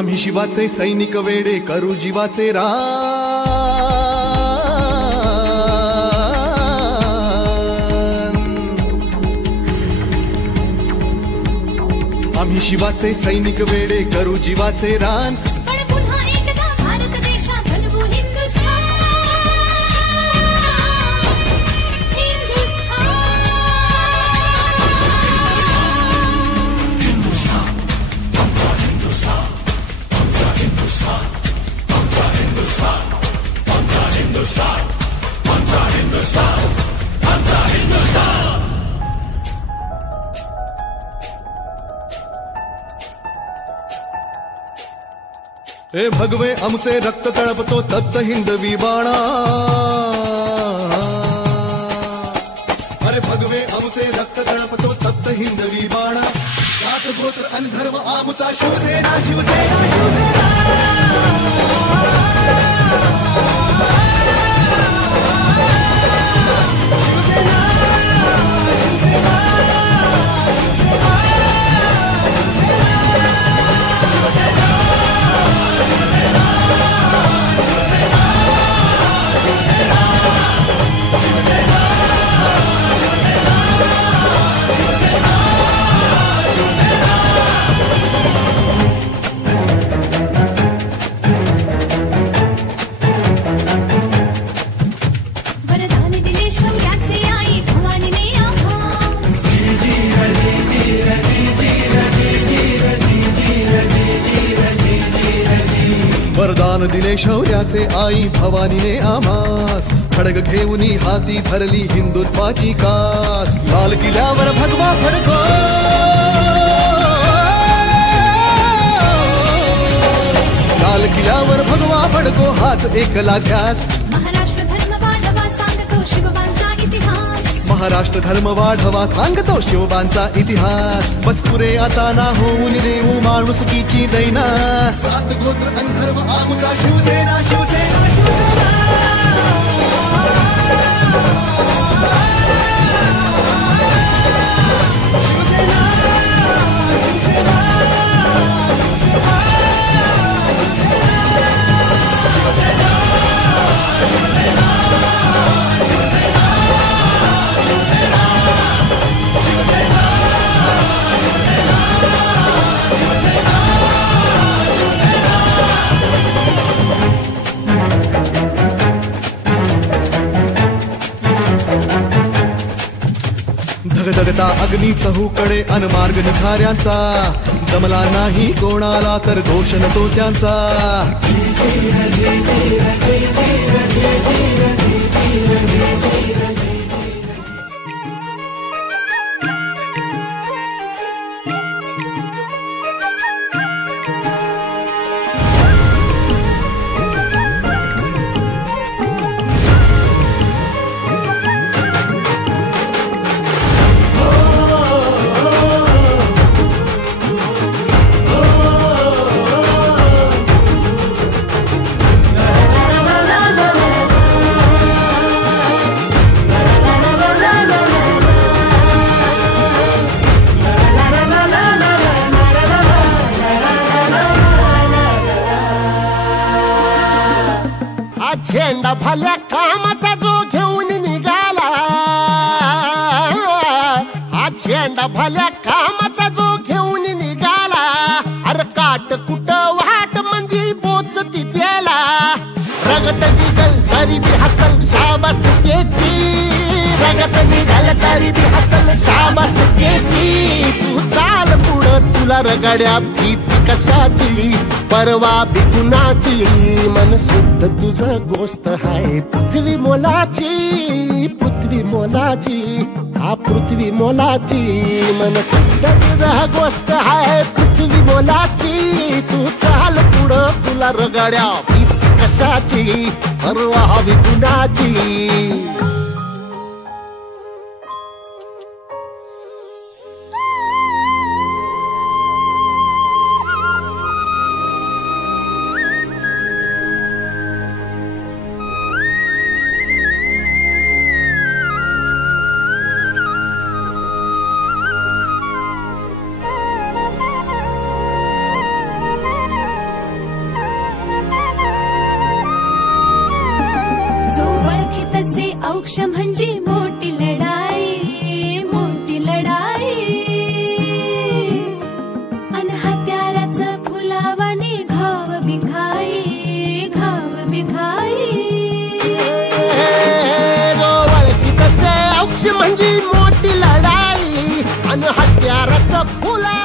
आम्ही शिवाचे सैनिक वेडे करू जीवाचे रान। आम्ही शिवाचे सैनिक वेडे करू जीवाचे रान। ए भगवे आमचे रक्त तळपतो तप्त हिंदवी बाणा। अरे भगवे आमचे रक्त तळपतो तप्त हिंदवी बाणा। जात गोत्र आणि धर्म आमचा शिवसेना शिवसेना शिवसेना। वरदान दिले शौर्याचे आई भवानीने आम्हास। खडग घेऊन हाती धरली हिंदुत्वाची कास। लाल किल्ल्यावर भगवा फडको, लाल किल्ल्यावर भगवा फडको हाच एकला ध्यास। महाराष्ट्र धर्म वाढवा सांगतो शिवबांचा इतिहास। महाराष्ट्र धर्म वाढवा सांगतो शिवबांचा इतिहास। बस पुरे आता ना होऊन देऊ माणुसकीची दैना। सात गोत्र आणि धर्म आमचा शिवसेना शिवसेना शिवसेना। धगधगता अग्नी चहूकडे अनमार्ग निखाऱ्यांचा। जमला नाही कोणाला तर दोष न तो त्यांचा। झेंडा भल्या कामाचा जो घेऊन निघाला। हा झेंडा भल्या कामाचा जो घेऊन निघाला। अरे काट कुट वाट मंदी पोचती त्याला। रगत निघल तरी बी हसल शाबास त्याची। रगत निघल तरी बी हसल शाबास त्याची। तू चाल पुढं तुला रगड्या भीती कशाची परवा भिकुनाची। मन शुद्ध तुझं गोष्ट आहे पृथ्वी मोलाची। पृथ्वी मोलाची हा पृथ्वी मोलाची। मन शुद्ध तुझं गोष्ट आहे पृथ्वी मोलाची। तू चाल पुढं तुला रगड्या भीती कशाची परवा भिकुनाची। मोक्ष म्हणजे मोठी लढाई, मोठी लढाई. अन हत्याराचं फुलावाने घाव बिघाई, घाव बिघाई. ओळखी तसे औक्ष म्हणजे मोठी लढाई, अन हत्याराचं फुला